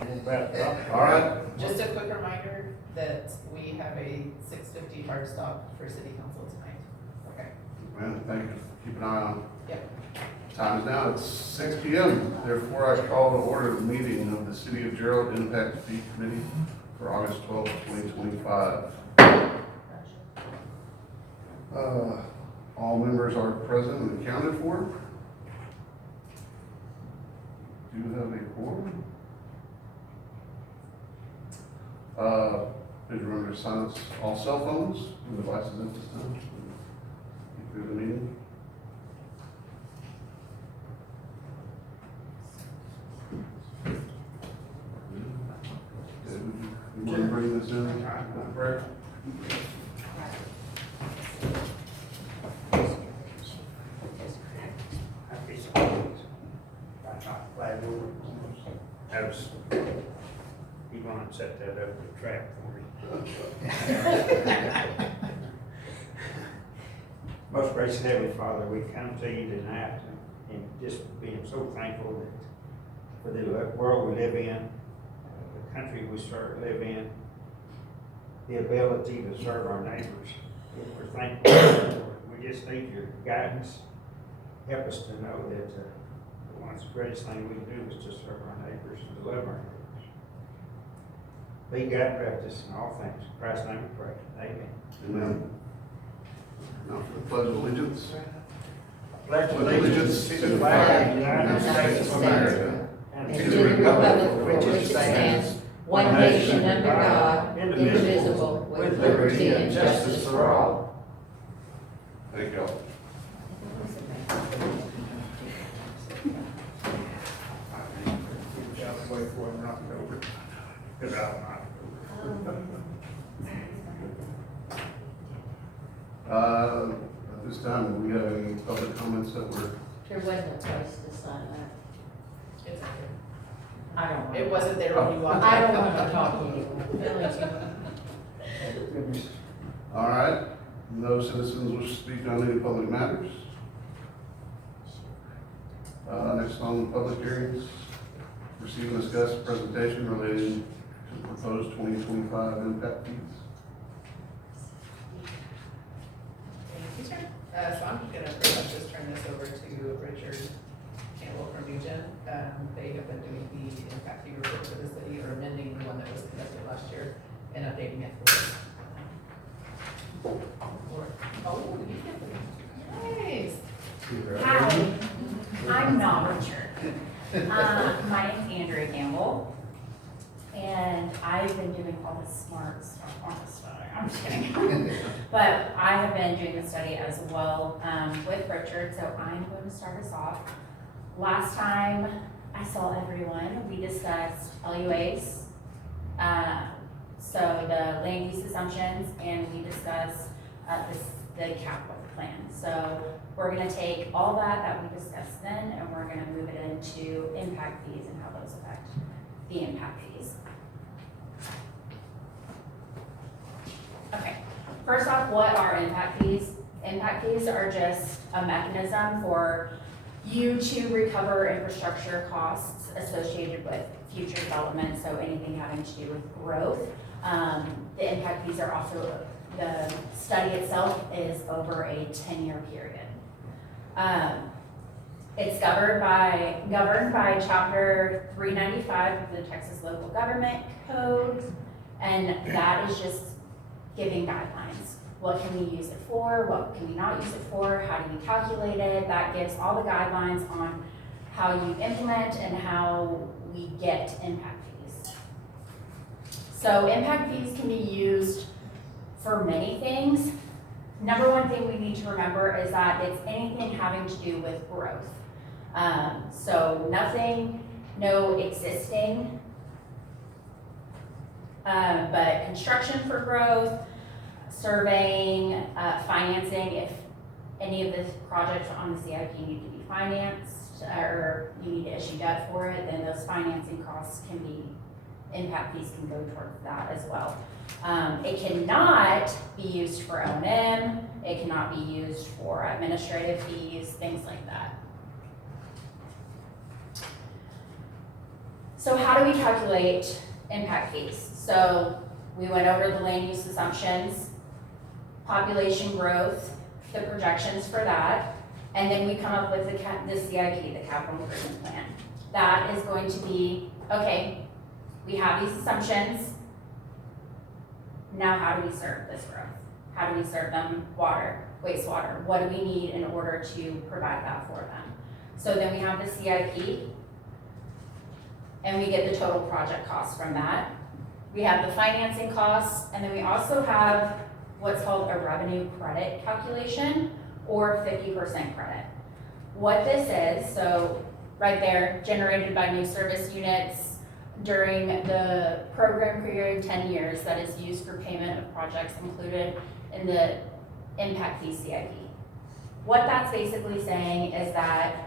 All right, Just a quick reminder that we have a 6:50 hard stop for city council tonight. Okay. man, thank you. Keep an eye on. Yep. Time is now, it's 6 P.M. Therefore, I call to order the meeting of the City of Gerald Impact Fee Committee for August 12th, 2025. All members are present and accounted for. Do you have a quorum? Please remember to silence all cell phones and devices at this time. Get through the meeting. You want to bring this in, Brett? You want to set that up the track for me? Most gracious Heavenly Father, we come to you tonight and just being so thankful that for the world we live in, the country we live in, the ability to serve our neighbors. We're thankful. We just need your guidance. Help us to know that the greatest thing we can do is to serve our neighbors and to love our neighbors. Lead, guide, direct us in all things. In Christ's name we pray. Amen. Amen. Now for the pledge of allegiance. Pledge allegiance to the flag of the United States of America and and to the republic for which it stands, one nation under God, indivisible, with liberty and justice for all. Thank you all. Wait for it not to go over. Because I'm not. At this time, do we have any public comments that were, There wasn't a place to sign that. It's okay. I don't want. It wasn't there when you walked. I don't want to talk to you. all right? No citizens wish to speak on any public matters? Next on the public hearings, receive and discuss presentation relating to proposed 2025 impact fees. Thank you, sir. So I'm gonna pretty much just turn this over to Richard Campbell from Nugent. They have been doing the impact fee report for the city, or amending the one that was conducted last year and updating it for this. Oh, you get nice. Hi, I'm not Richard. My name's Andrea Gamble, and I've been doing all this smart stuff on the study. I'm just kidding. But I have been doing the study as well with Richard, so I'm going to start us off. Last time I saw everyone, we discussed LUAs, so the land use assumptions, and we discussed the capital plan. So we're gonna take all that we discussed then, and we're gonna move it into impact fees and how those affect the impact fees. Okay, first off, what are impact fees? Impact fees are just a mechanism for you to recover infrastructure costs associated with future development, so anything having to do with growth. The impact fees are also, the study itself is over a 10-year period. It's governed by Chapter 395 of the Texas Local Government Code, and that is just giving guidelines. What can we use it for? What can we not use it for? How do you calculate it? That gives all the guidelines on how you implement and how we get impact fees. So impact fees can be used for many things. Number one thing we need to remember is that it's anything having to do with growth. So nothing, no existing, but construction for growth, surveying, financing, if any of the projects on the CIP need to be financed or you need to issue debt for it, then those financing costs can be, impact fees can go towards that as well. It cannot be used for O&M, it cannot be used for administrative fees, things like that. So how do we calculate impact fees? So we went over the land use assumptions, population growth, the projections for that, and then we come up with the CIP, the capital improvement plan. That is going to be, okay, we have these assumptions. Now how do we serve this growth? How do we serve them water, wastewater? What do we need in order to provide that for them? So then we have the CIP, and we get the total project cost from that. We have the financing costs, and then we also have what's called a revenue credit calculation, or 50% credit. What this is, so right there, generated by new service units during the program period, 10 years, that is used for payment of projects included in the impact fee CIP. What that's basically saying is that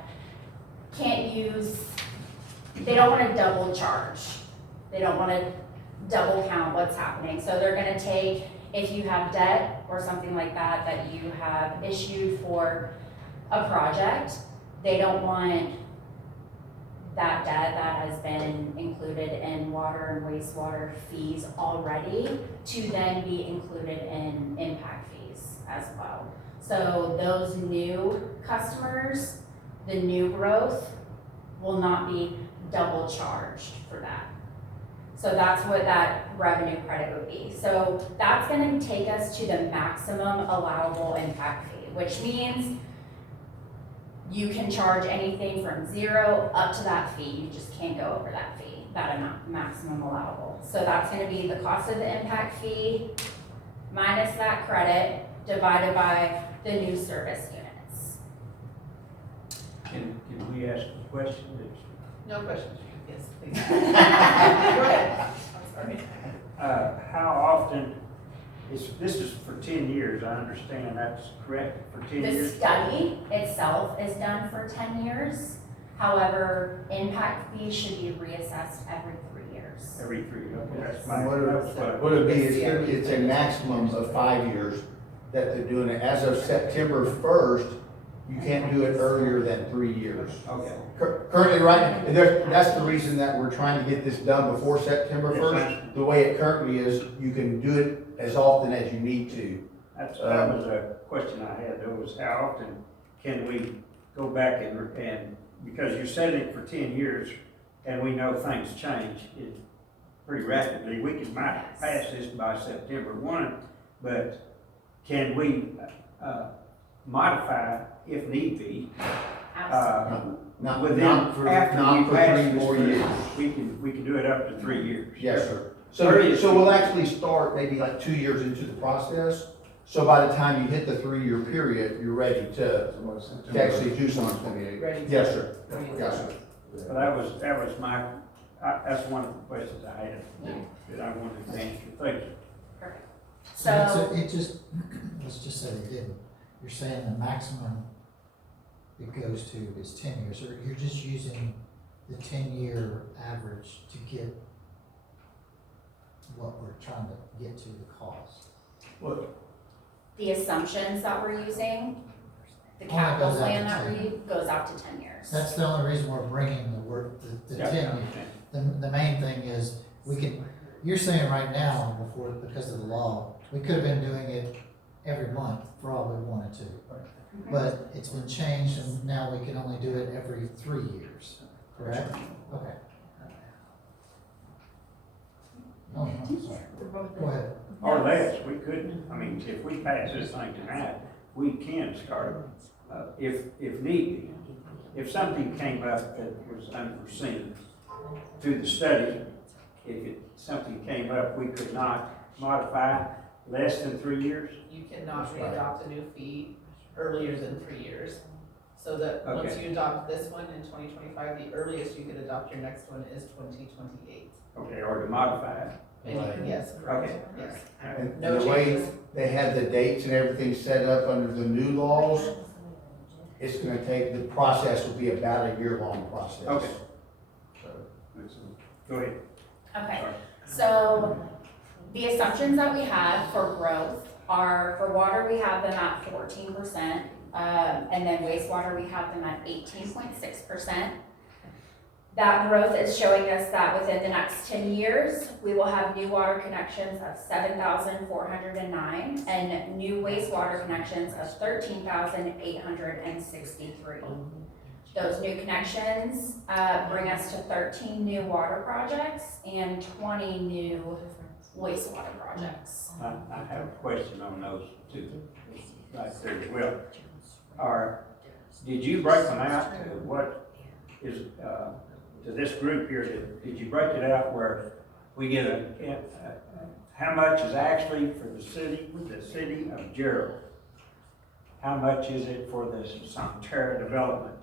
they don't want to double charge. They don't want to double count what's happening. So they're going to take, if you have debt or something like that, that you have issued for a project, they don't want that debt that has been included in water and wastewater fees already to then be included in impact fees as well. So those new customers, the new growth, will not be double charged for that. So that's what that revenue credit would be. So that's gonna take us to the maximum allowable impact fee, which means you can charge anything from 0 up to that fee. You just can't go over that fee, that amount, maximum allowable. So that's gonna be the cost of the impact fee minus that credit divided by the new service units. Can we ask a question? No questions, yes, please. Go ahead. I'm sorry. How often, this is for 10 years, I understand that's correct, for 10 The years? study itself is done for 10 years. However, impact fees should be reassessed every 3 years. Every 3 years, okay, that's And my, what that was what. What it'd be, it's a maximum of 5 years that they're doing it. As of September 1st, you can't do it earlier than 3 years. Okay. Currently, right, and that's the reason that we're trying to get this done before September Yes, 1st. The way it currently is, you can do it as often as you need to. That was a question I had, though, was how often can we go back and, because you're setting it for 10 years, and we know things change pretty rapidly. We might pass this by September 1, but can we modify if need be? Absolutely. Not Within, for after we pass 3 this more through, years. we can do it up to 3 years. Yes, sir. So we'll actually start maybe like 2 years into the process. So by the time you hit the 3-year period, you're ready to actually do something. Ready to- Yes, sir. ready to- Yes, sir. So that was my, that's one of the questions I had that I wanted to answer. Thank you. Perfect. So So, it just, let's just say they didn't. You're saying the maximum it goes to is 10 years, or you're just using the 10-year average to get what we're trying to get to the cost. the assumptions that we're using, the Only capital goes out plan to that 10. goes out to 10 years. That's the only reason we're bringing the work, the Yeah, 10 I year. understand. The main thing is, we can, you're saying right now, before, because of the law, we could have been doing it every month for all we wanted to. But it's been changed, and now we can only do it every 3 years, correct? Okay. Oh, no, sorry. Go ahead. Or less, we couldn't, I mean, if we pass this thing tonight, we can start, if need be. If something came up that was unforeseen through the study, something came up, we could not modify less than 3 years? You cannot re-adopt a new fee earlier than 3 years. So that once Okay. you adopt this one in 2025, the earliest you could adopt your next one is 2028. Okay, or to modify it. And you Right. can, yes, correct, Okay. yes. And No the way changes. they have the dates and everything set up under the new laws, it's gonna take, the process will be about a year-long process. Okay. So, Go ahead. Okay, Sorry. so the assumptions that we have for growth are, for water, we have them at 14%, and then wastewater, we have them at 18.6%. That growth is showing us that within the next 10 years, we will have new water connections of 7,409 and new wastewater connections of 13,863. Those new connections bring us to 13 new water projects and 20 new wastewater projects. I have a question on those two, right there as well. Did you break them out to what is, to this group here, did you break it out where we get how much is actually for the city of Gerald? How much is it for the Sonterra development?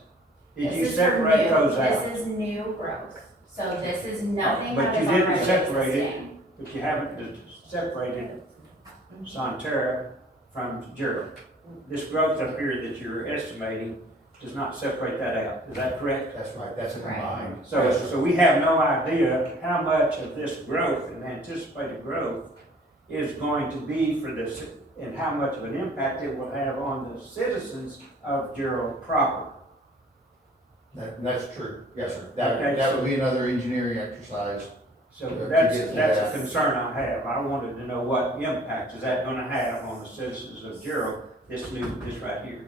Did you This is for separate new. those out? This is new growth. So this is nothing But that you is didn't already separate it. existing. But you haven't separated Sonterra from Gerald. This growth up here that you're estimating does not separate that out, is that correct? That's right, that's a combined. So we have no idea how much of this growth and anticipated growth is going to be for this, and how much of an impact it will have on the citizens of Gerald proper. That's true, yes, sir. Okay, That so- would be another engineering exercise. So To that's get to a that. concern I have. I wanted to know what impact is that gonna have on the citizens of Gerald, this right here.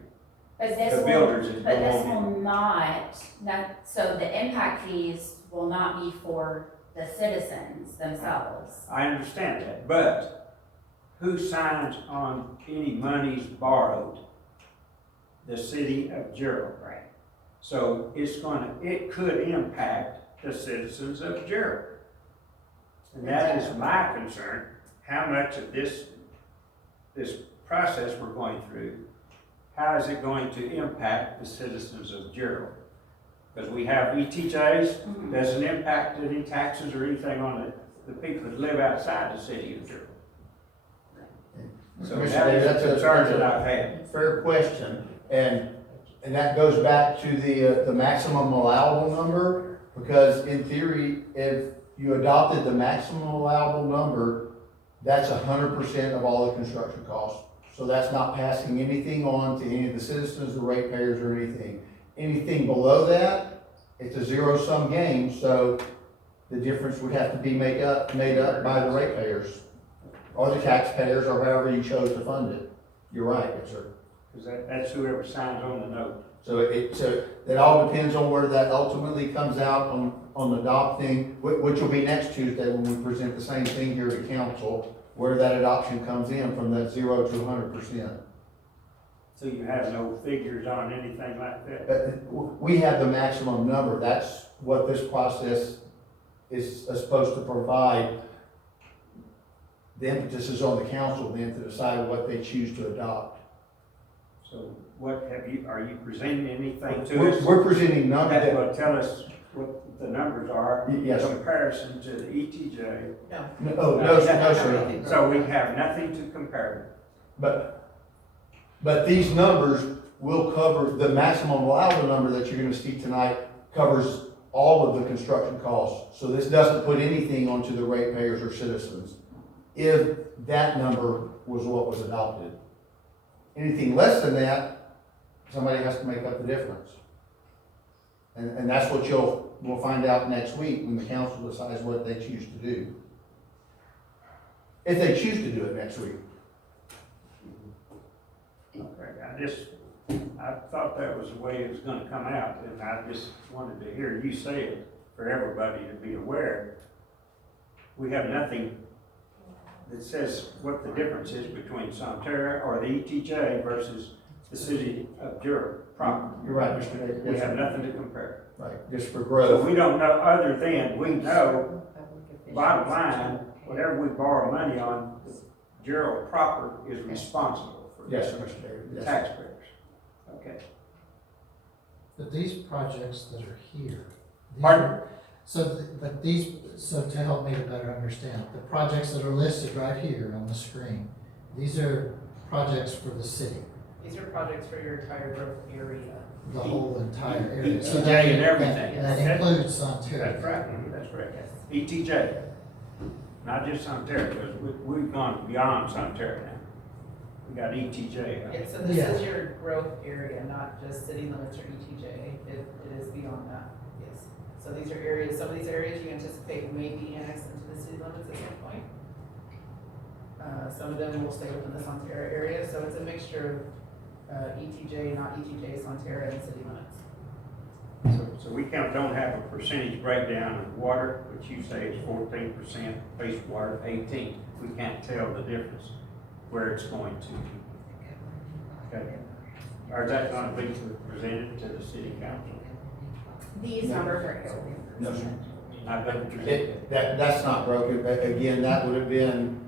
But this The will, builders is but this going will not, so the impact fees will not be for the citizens themselves. I understand that, but who signs on any monies borrowed? The city of Gerald. Right. So it could impact the citizens of Gerald. And that is my concern, how much of this process we're going through, how is it going to impact the citizens of Gerald? Because we have ETJs, doesn't impact any taxes or anything on the people that live outside the city of Gerald. So Mr. that Davis, is a that's concern that I've had. Fair question, and that goes back to the maximum allowable number, because in theory, if you adopted the maximum allowable number, that's 100% of all the construction costs. So that's not passing anything on to any of the citizens, the ratepayers, or anything. Anything below that, it's a zero-sum game, so the difference would have to be made up by the ratepayers, or the taxpayers, or however you chose to fund it. You're right, yes, sir. Because that's whoever signs on the note. So it all depends on where that ultimately comes out on adopting, which will be next Tuesday when we present the same thing here to council, where that adoption comes in from that 0 to 100%. So you have no figures on anything like that? But we have the maximum number. That's what this process is supposed to provide. The impetus is on the council then to decide what they choose to adopt. So are you presenting anything to We're us? we're presenting numbers. That will tell us what the numbers are Yes, in sir. comparison to the ETJ. No. No, sir. So we have nothing to compare. But these numbers will cover, the maximum allowable number that you're gonna see tonight covers all of the construction costs. So this doesn't put anything onto the ratepayers or citizens, if that number was what was adopted. Anything less than that, somebody has to make up the difference. And that's what we'll find out next week when the council decides what they choose to do. If they choose to do it next week. Okay, I thought that was the way it was gonna come out, and I just wanted to hear you say it for everybody to be aware. We have nothing that says what the difference is between Sonterra or the ETJ versus the city of Gerald proper. You're right, Mr. Davis. We have nothing to compare. Right, just for So growth. we don't know, other than we know, bottom line, whatever we borrow money on, Gerald proper is responsible for Yes, that, sir, Mr. Davis. the Yes, sir. taxpayers. Okay. But these projects that are here. these Pardon? are- So to help me to better understand, the projects that are listed right here on the screen, these are projects for the city, These are projects for your entire growth area. the whole entire area. So ETJ that- and everything. That includes Sonterra. That's right, that's right. Yes. ETJ, not just Sonterra, because we've gone beyond Sonterra now. We got ETJ. And so this Yeah. is your growth area, not just city limits or ETJ. It is beyond that, yes. So these are areas, some of these areas you anticipate may be annexed into the city limits at some point. Some of them will stay within the Sonterra area, so it's a mixture of ETJ, not ETJ, Sonterra, and city limits. So we don't have a percentage breakdown of water, which you say is 14%, wastewater 18. We can't tell the difference where it's going to. Okay. Or is that going to be presented to the city council? These numbers are here. No, sir. I've been presented. That's not broken, but again, that would have been,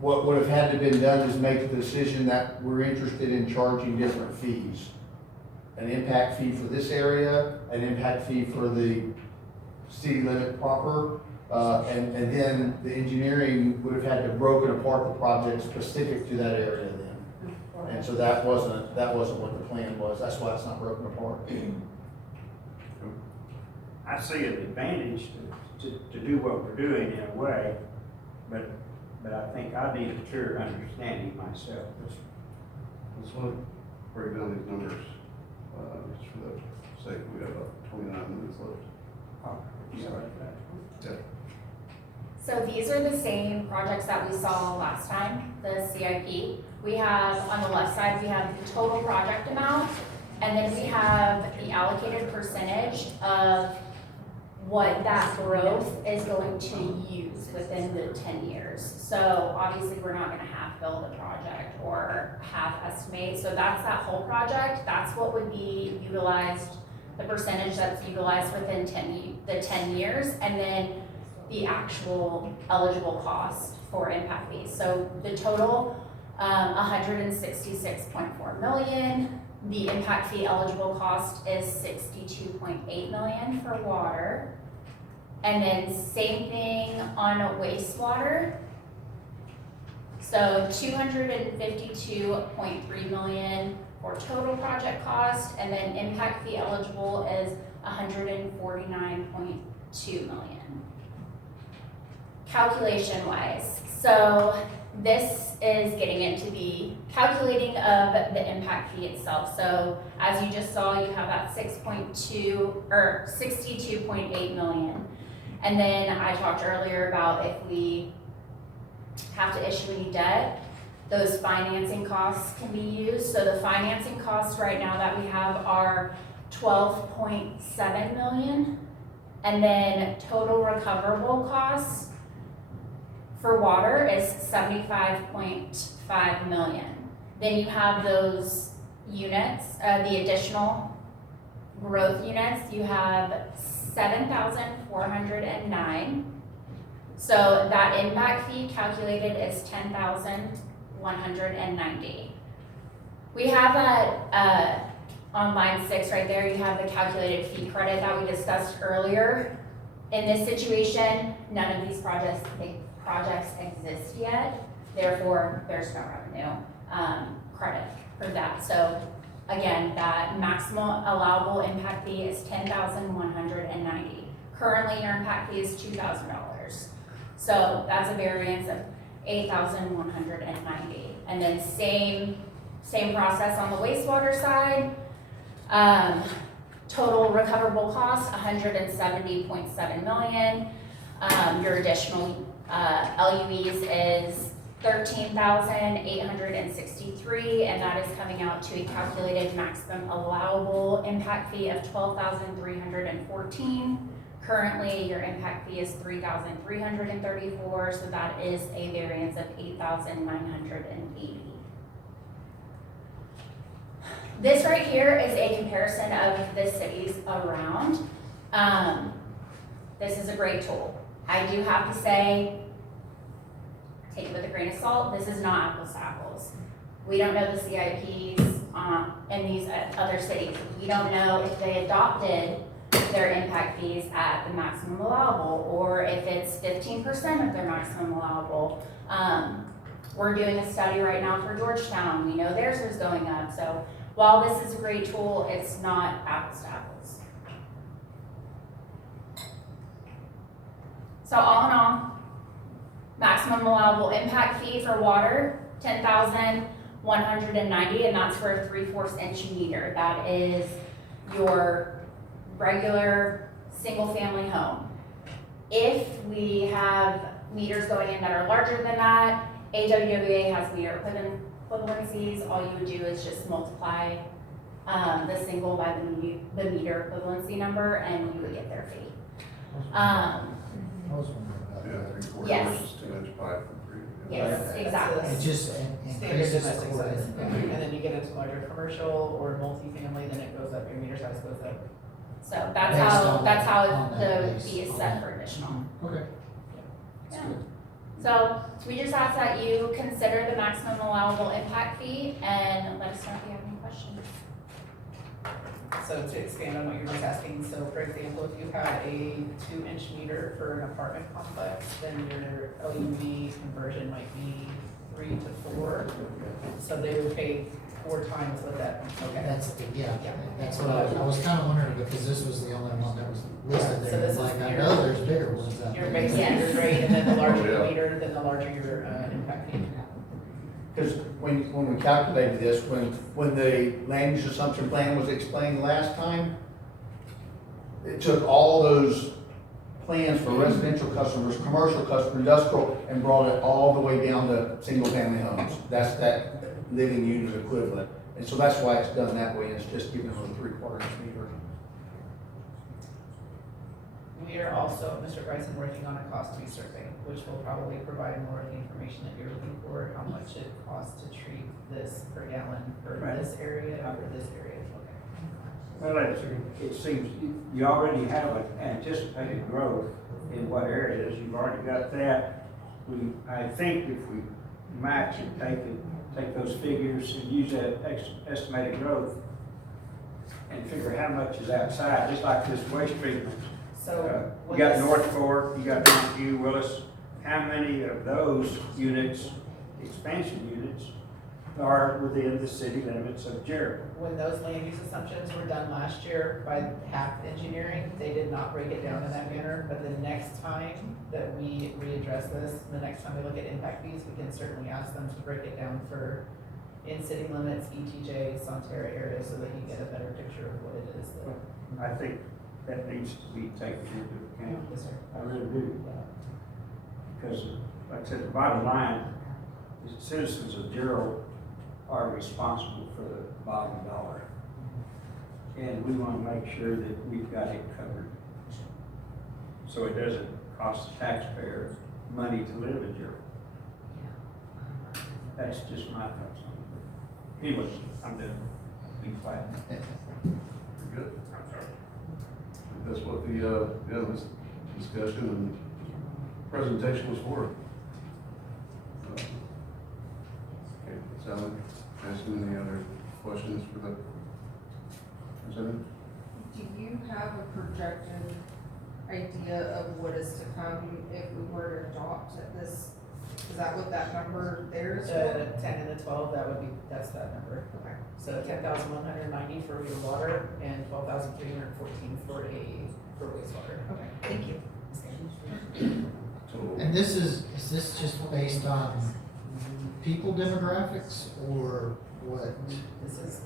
what would have had to been done is make the decision that we're interested in charging different fees. An impact fee for this area, an impact fee for the city limit proper, and then the engineering would have had to broken apart the project specific to that area then. And so that wasn't what the plan was, that's why it's not broken apart. I see an advantage to do what we're doing in a way, but I think I need a clear understanding myself. Just want to break down these numbers, just for the sake, we have about 29 minutes left. Sorry about that. So these are the same projects that we saw last time, the CIP. We have, on the left side, we have the total project amount, and then we have the allocated percentage of what that growth is going to use within the 10 years. So obviously, we're not gonna half build a project or half estimate, so that's that whole project, that's what would be utilized, the percentage that's utilized within the 10 years, and then the actual eligible cost for impact fees. So the total, 166.4 million. The impact fee eligible cost is 62.8 million for water. And then same thing on a wastewater. So 252.3 million for total project cost, and then impact fee eligible is 149.2 million. Calculation wise, so this is getting into the calculating of the impact fee itself. So as you just saw, you have that 62.8 million. And then I talked earlier about if we have to issue any debt, those financing costs can be used. So the financing costs right now that we have are 12.7 million. And then total recoverable costs for water is 75.5 million. Then you have those units, the additional growth units, you have 7,409. So that impact fee calculated is 10,190. We have that on line 6 right there, you have the calculated fee credit that we discussed earlier. In this situation, none of these projects exist yet, therefore there's no revenue credit for that. So again, that maximum allowable impact fee is 10,190. Currently, your impact fee is $2,000. So that's a variance of 8,190. And then same process on the wastewater side. Total recoverable cost, 170.7 million. Your additional LUEs is 13,863, and that is coming out to a calculated maximum allowable impact fee of 12,314. Currently, your impact fee is 3,334, so that is a variance of 8,980. This right here is a comparison of the cities around. This is a great tool. I do have to say, take it with a grain of salt, this is not apples to apples. We don't know the CIPs in these other cities. We don't know if they adopted their impact fees at the maximum allowable, or if it's 15% of their maximum allowable. We're doing a study right now for Georgetown. We know theirs is going up. So while this is a great tool, it's not apples to apples. So all in all, maximum allowable impact fee for water, 10,190, and that's for a 3/4 inch meter. That is your regular single-family home. If we have meters going in that are larger than that, AWWA has meter equivalencies. All you would do is just multiply the single by the meter equivalency number, and you would get their fee. I was wondering about Yeah, that. 3/4 Yes. versus 2-inch pipe for free. Yes, Right. exactly. It just Standard increases the domestic order. size, and then you get into larger commercial or multifamily, then it goes up, your meter size goes up. So that's Based how, on- that's how on that the base, fee is on set that. for additional. Okay. Yeah. So we just ask that you consider the maximum allowable impact fee and let us know if you have any questions. So to expand on what you were just asking, so for example, if you had a 2-inch meter for an apartment complex, then your LUV conversion might be 3 to 4. So they would pay 4 times what that, okay. That's, yeah, Yeah. that's what I was kind of wondering, because this was the only one that was listed So there. this is Like, I your- know there's bigger ones out there. Your basic Yes. meter rate, and then the larger Oh, the yeah. meter, then the larger your impact fee. Because when we calculated this, when the land use assumption plan was explained last time, it took all those plans for residential customers, commercial customers, industrial, and brought it all the way down to single-family homes. That's that living unit equivalent. And so that's why it's done that way, and it's just giving them a 3/4 inch meter. We are also, Mr. Bryson, working on a cost to be survey, which will probably provide more of the information that you're looking for, how much it costs to treat this per gallon for Right. this area, or this area. Well, it seems you already have an anticipated growth in what areas, you've already got that. I think if we match and take those figures and use that estimated growth and figure how much is outside, just like this waste treatment. So. You when got this- North Fork, you got Montague, Willis, how many of those units, expansion units, are within the city limits of Jericho? When those land use assumptions were done last year by HAP Engineering, they did not break it down in that manner, but the next time that we readdress this, the next time we look at impact fees, we can certainly ask them to break it down for in city limits, ETJ, Sonterra area, so that you get a better picture of what it is that. I think that needs to be taken into account. Yes, sir. I really do. Because, like I said, the bottom line, the citizens of Gerald are responsible for the bottom dollar. And we want to make sure that we've got it covered. So it doesn't cost the taxpayer money to live in Gerald. That's just my thoughts on it. Anyway, I'm done. Be quiet. Good. That's what the, this discussion and presentation was for. Okay, Sally, asking any other questions for the presentation? Do you have a projected idea of what is to come if we were to adopt this? Is that what that number there is? The 10 and the 12, that's that number. Okay. So 10,190 for your water and 12,314 for wastewater. Okay, thank you. So, And is this just based on people demographics or what? This is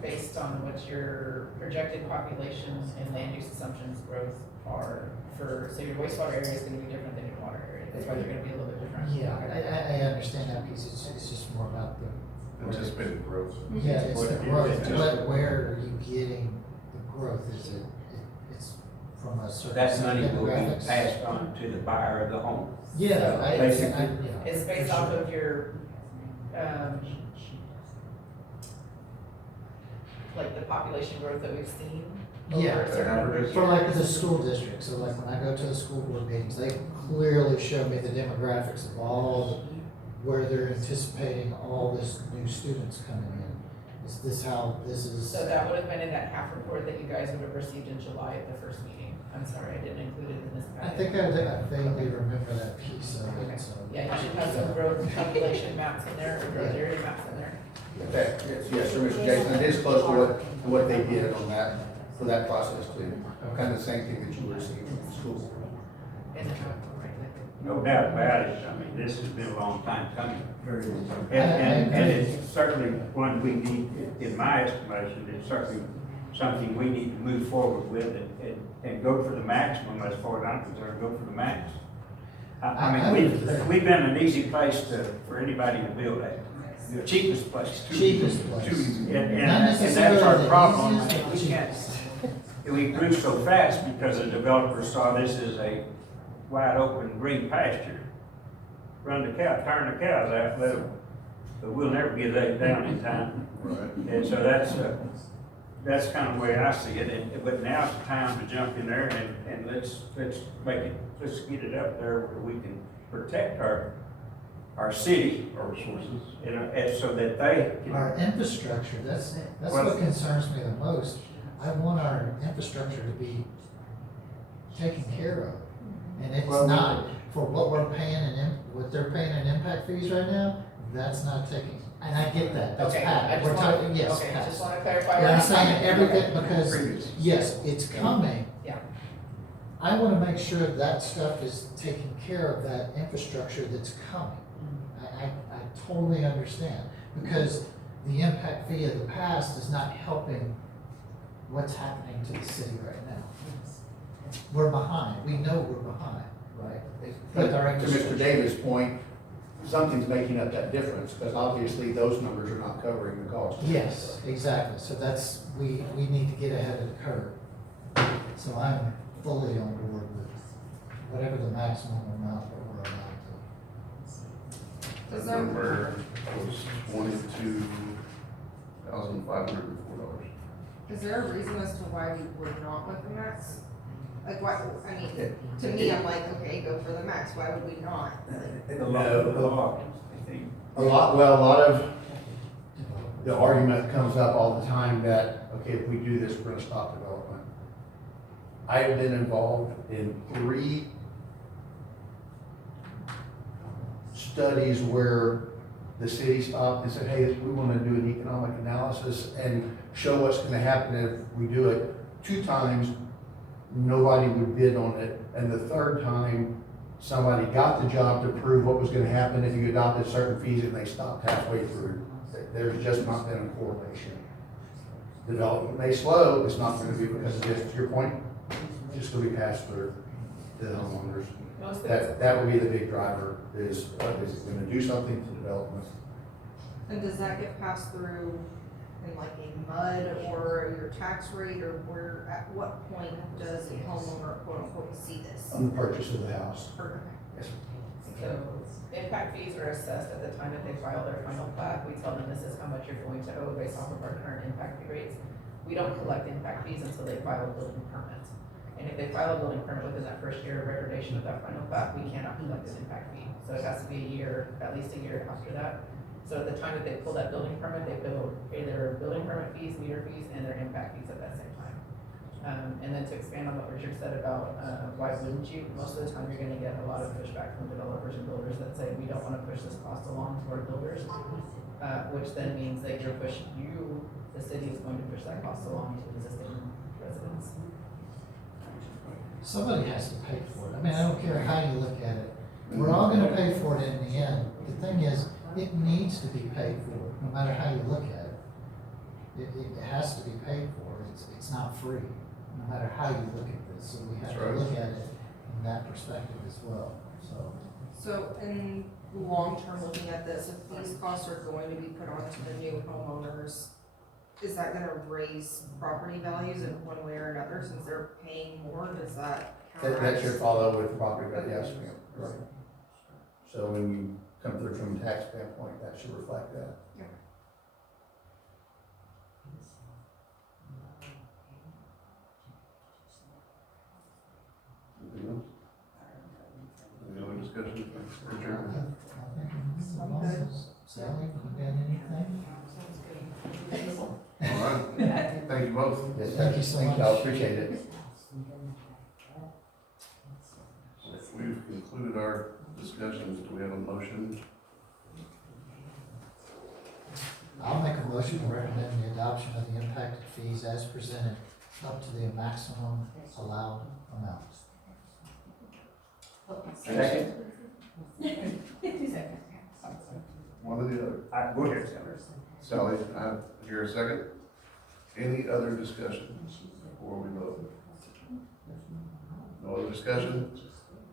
based on what your projected population and land use assumptions growth are for, so your wastewater area is gonna be different than your water area. That's why they're gonna be a little bit different. Yeah, I understand that piece, it's just more about the. anticipated growth. Yeah, it's the What- growth, it's but where are you getting the growth, it's from a certain. That set of money will be demographics? passed on to the buyer of the home. Yeah, Basically. yeah. It's based for off sure. of your, like the population growth that we've seen. over Yeah. a certain number of For like years. the school district, so like when I go to the school board meetings, they clearly show me the demographics of all, where they're anticipating all this new students coming in. Is this how this is? So that would have been in that half report that you guys would have received in July at the first meeting. I'm sorry, I didn't include it in this I packet. think I vaguely remember that piece of Okay. it, so. Yeah, you should have some growth population maps in there, or growth area maps in there. That, yes, sir, Mr. Jason, it is close to what they did on that, for that process too. Kind of the same thing that you were receiving from the school. In the half, right? No doubt about it. I mean, this has been a long time coming. Very good. And it's certainly one we need, in my estimation, it certainly something we need to move forward with and go for the maximum as far as I'm concerned, go for the max. I mean, we've been an easy place for anybody to build at, the cheapest place. Cheapest place. And Not that's necessarily our the problem, easiest, but we can't, cheapest. we grew so fast because the developers saw this as a wide open green pasture. Run the cow, turn the cows out, let them, but we'll never get that down in time. Right. And so that's kind of the way I see it, but now's the time to jump in there and let's get it up there where we can protect our city, Our resources. and so that they Our can. infrastructure, that's Well- what concerns me the most. I want our infrastructure to be taken care of. And it's Well, not, for what we're paying what they're paying in impact fees right now, that's not taking, and I get that, that's Okay, I Pat. just We're wanna- talking, yes, Okay, I just Pat. wanna clarify. But where I'm I'm saying coming. everything, Okay. because, Previous. yes, it's coming. Yeah. I wanna make sure that stuff is taking care of that infrastructure that's coming. I totally understand, because the impact fee of the past is not helping what's happening to the city right now. We're behind, we know we're behind, right? With our To Mr. infrastructure. Davis' point, something's making up that difference, because obviously those numbers are not covering the cost. Yes, exactly, so that's, we need to get ahead of the curve. So I'm fully on board with whatever the maximum amount that we're allowed to. Does That that- number was $22,504. Is there a reason as to why we would not with the max? Like, why, I mean, to me, I'm like, okay, go for the max, why would we not? The law, I think. A lot of the argument comes up all the time that, okay, if we do this, we're gonna stop development. I have been involved in 3 studies where the city stopped and said, hey, we wanna do an economic analysis and show what's gonna happen if we do it. 2 times, nobody would bid on it, and the 3rd time, somebody got the job to prove what was gonna happen if you adopted certain fees, and they stopped halfway through. There's just not been a correlation. Development may slow, it's not gonna be because of this, to your point, it's just gonna be passed through to the homeowners. Most of That would be the big driver, is it gonna do something to development? And does that get passed through in like a MUD or your tax rate, or where, at what point does a homeowner quote unquote see this? On the purchase of the house. Or- Yes. So impact fees are assessed at the time that they file their final plat. We tell them this is how much you're going to owe based off of our current impact fee rates. We don't collect impact fees until they file a building permit. And if they file a building permit within that first year of recordation of that final plat, we cannot collect an impact fee. So it has to be a year, at least a year after that. So at the time that they pull that building permit, they bill their building permit fees, meter fees, and their impact fees at that same time. And then to expand on what Richard said about, why wouldn't you? Most of the time, you're gonna get a lot of pushback from developers and builders that say, we don't wanna push this cost along to our builders. Which then means that the city is going to push that cost along to existing residents. Somebody has to pay for it. I mean, I don't care how you look at it. We're all gonna pay for it in the end. The thing is, it needs to be paid for, no matter how you look at it. It has to be paid for. It's not free, no matter how you look at this. So we have That's to right. look at it from that perspective as well, so. So in long term, looking at this, if these costs are going to be put on to the new homeowners, is that gonna raise property values in one way or another, since they're paying more, does that? That should follow with property value, yes, ma'am. Right. So when you come through from a tax standpoint, that should reflect that. Anything else? Any other discussion? Richard? Sally, you got anything? All right, thank you both. Yes, Thank you so I much. appreciate it. We've concluded our discussions. Do we have a motion? I'll make a motion to recommend the adoption of the impacted fees as presented up to the maximum allowed amount. Second? One or the other. Go ahead, Senator. Sally, I hear a second. Any other discussion before we vote? No other discussion?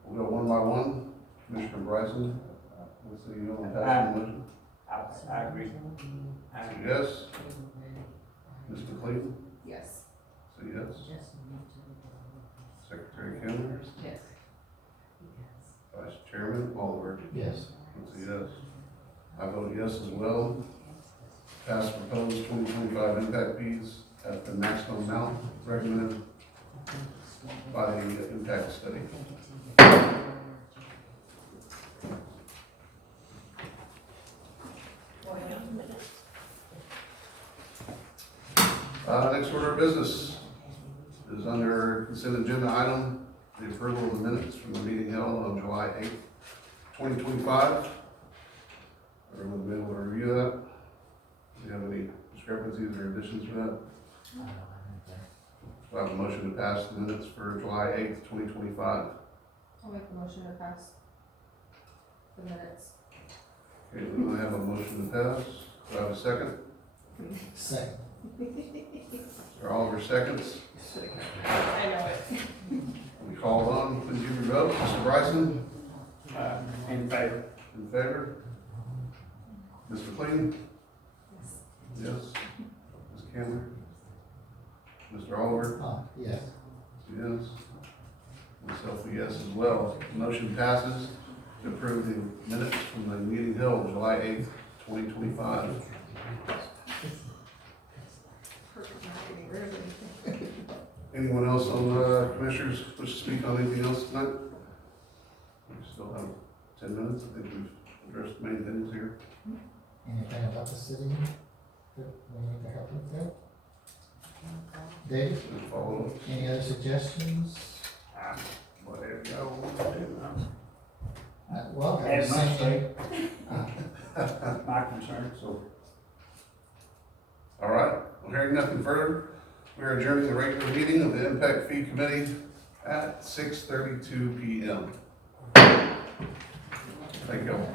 We'll go one by one. Commissioner Bryson, let's see, you want to pass the motion? I agree. I agree. Yes. Ms. McLean, Yes. say yes. Secretary Kendall, Yes. Vice Chairman Oliver, Yes. that's a yes. I vote yes as well. Pass proposed 2025 impact fees at the maximum amount recommended by the impact study. Next order of business is under consent agenda item, the approval of the minutes from the meeting held on July 8th, 2025. Everyone been able to review that? Do you have any discrepancies or additions for that? Do I have a motion to pass the minutes for July 8th, 2025? I'll make a motion to pass the minutes. Okay, we have a motion to pass. Do I have a second? Second. Mr. Oliver seconds. I know it. We call on, please give your vote. Mr. Bryson, In favor. in favor? Ms. McLean? Yes. Ms. Campbell? Mr. Oliver? Yes. Yes. Myself a yes as well. Motion passes to approve the minutes from the meeting held July 8th, 2025. Anyone else on the commissioners wish to speak on anything else tonight? We still have 10 minutes. I think we've addressed the main things here. Anything about the city that we need to help with that? Dave, And follow up. any other suggestions? Whatever y'all want to do, Well, I As was much saying, that's my concern, so. All right. Well, hearing nothing further, we are adjourning the regular meeting of the Impact Fee Committee at 6:32 p.m. Thank you all.